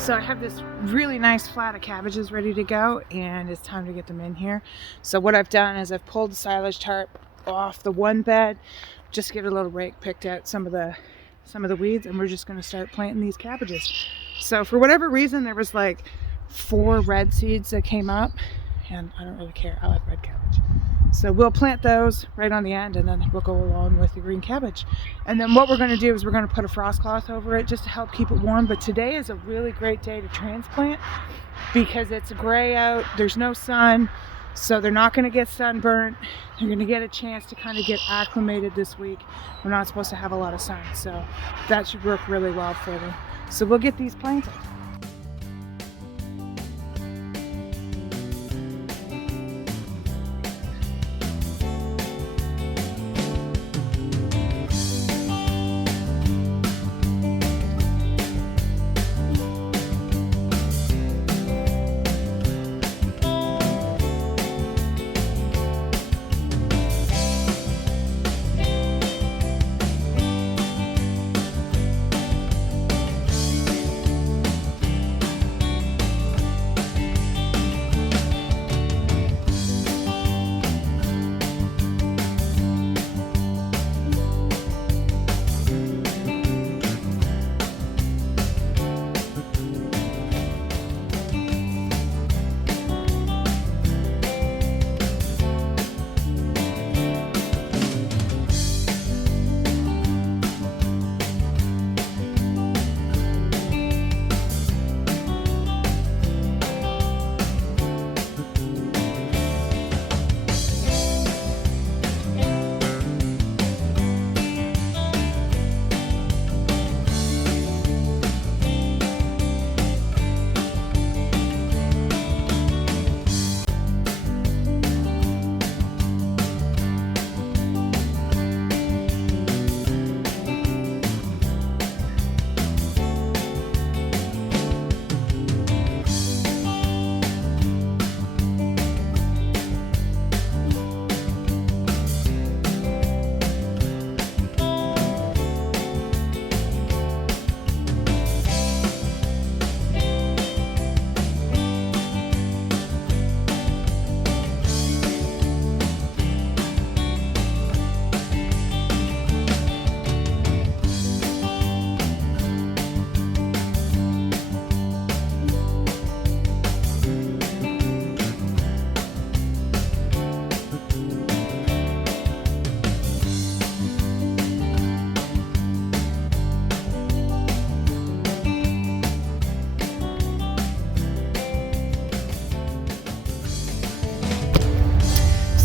So I have this really nice flat of cabbages ready to go, and it's time to get them in here. So what I've done is I've pulled the silage tarp off the one bed, just get a little rake, picked out some of the weeds, and we're just going to start planting these cabbages. So for whatever reason, there was like 4 red seeds that came up, and I don't really care. I like red cabbage. So we'll plant those right on the end, and then we'll go along with the green cabbage. And then what we're going to do is we're going to put a frost cloth over it just to help keep it warm. But today is a really great day to transplant because it's gray out, there's no sun, so they're not going to get sunburnt. They're going to get a chance to kind of get acclimated this week. We're not supposed to have a lot of sun, so that should work really well for them. So we'll get these planted.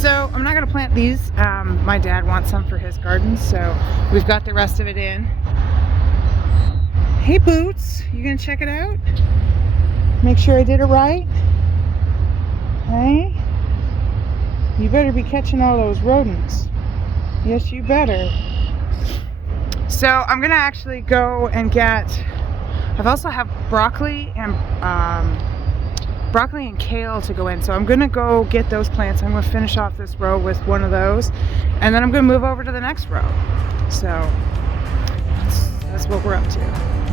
So I'm not going to plant these. My dad wants some for his garden, so we've got the rest of it in. Hey Boots, you gonna check it out? Make sure I did it right? Hey? You better be catching all those rodents. Yes, you better. So I'm gonna actually go and get, I've also have broccoli and kale to go in, so I'm gonna go get those plants. I'm gonna finish off this row with one of those, and then I'm gonna move over to the next row. So that's what we're up to.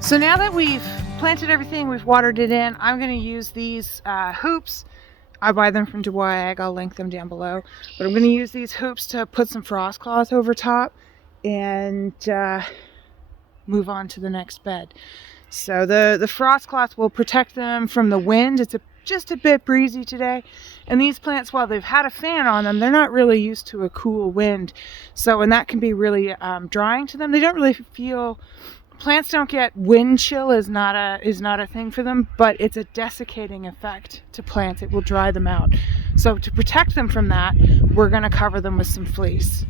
So now that we've planted everything, we've watered it in, I'm going to use these hoops. I buy them from Dubois Ag. I'll link them down below. But I'm going to use these hoops to put some frost cloth over top and move on to the next bed. So the frost cloth will protect them from the wind. It's just a bit breezy today. And these plants, while they've had a fan on them, they're not really used to a cool wind. So, and that can be really drying to them. They don't really feel, plants don't get wind chill is not a thing for them, but it's a desiccating effect to plants. It will dry them out. So to protect them from that, we're going to cover them with some fleece.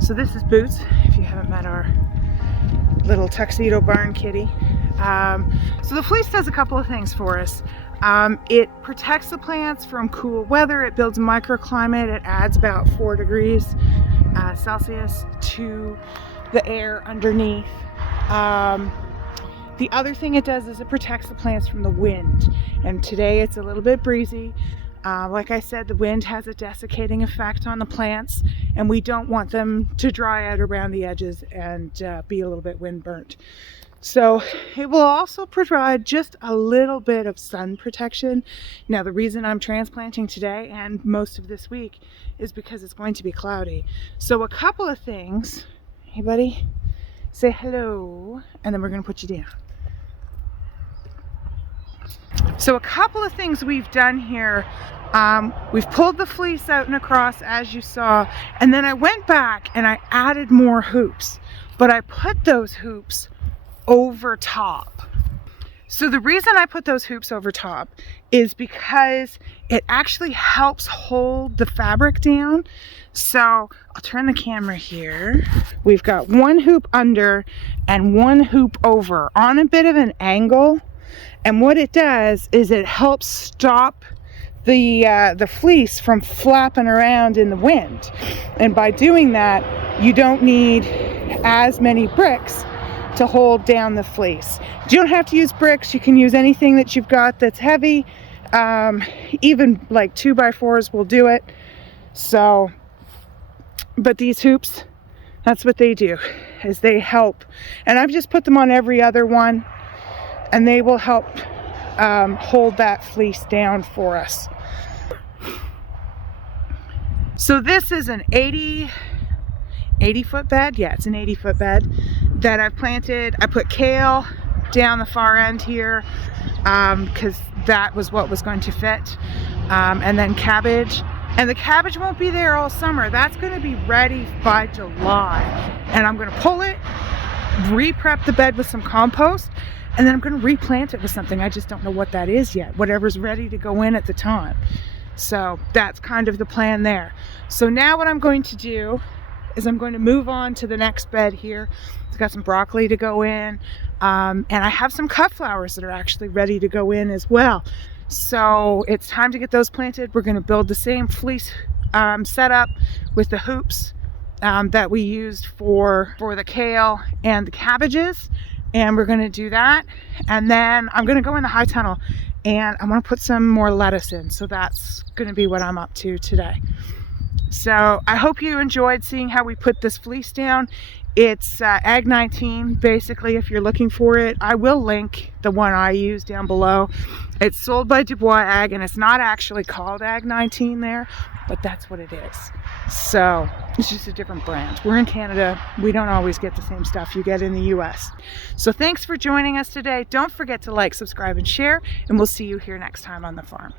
So this is Boots, if you haven't met our little tuxedo barn kitty. So the fleece does a couple of things for us. It protects the plants from cool weather. It builds a microclimate. It adds about 4 degrees Celsius to the air underneath. The other thing it does is it protects the plants from the wind. And today it's a little bit breezy. Like I said, the wind has a desiccating effect on the plants, and we don't want them to dry out around the edges and be a little bit wind burnt. So it will also provide just a little bit of sun protection. Now, the reason I'm transplanting today and most of this week is because it's going to be cloudy. So a couple of things. Hey, buddy, say hello, and then we're going to put you down. So a couple of things we've done here. We've pulled the fleece out and across, as you saw, and then I went back and I added more hoops, but I put those hoops over top. So the reason I put those hoops over top is because it actually helps hold the fabric down. So I'll turn the camera here. We've got one hoop under and one hoop over on a bit of an angle. And what it does is it helps stop the fleece from flapping around in the wind. And by doing that, you don't need as many bricks to hold down the fleece. You don't have to use bricks. You can use anything that you've got that's heavy. Even like 2x4s will do it. So, but these hoops, that's what they do, is they help. And I've just put them on every other one, and they will help hold that fleece down for us. So this is an 80 foot bed. Yeah, it's an 80 foot bed that I've planted. I put kale down the far end here because that was what was going to fit, and then cabbage. And the cabbage won't be there all summer. That's going to be ready by July, and I'm going to pull it, re-prep the bed with some compost, and then I'm going to replant it with something. I just don't know what that is yet. Whatever's ready to go in at the time. So that's kind of the plan there. So now what I'm going to do is I'm going to move on to the next bed here. It's got some broccoli to go in, and I have some cut flowers that are actually ready to go in as well. So it's time to get those planted. We're going to build the same fleece setup with the hoops that we used for the kale and the cabbages, and we're going to do that. And then I'm going to go in the high tunnel and I want to put some more lettuce in. So that's going to be what I'm up to today. So I hope you enjoyed seeing how we put this fleece down. It's Ag 19, basically, if you're looking for it. I will link the one I use down below. It's sold by Dubois Ag, and it's not actually called Ag 19 there, but that's what it is. So it's just a different brand. We're in Canada. We don't always get the same stuff you get in the US. So thanks for joining us today. Don't forget to like, subscribe, and share, and we'll see you here next time on the farm.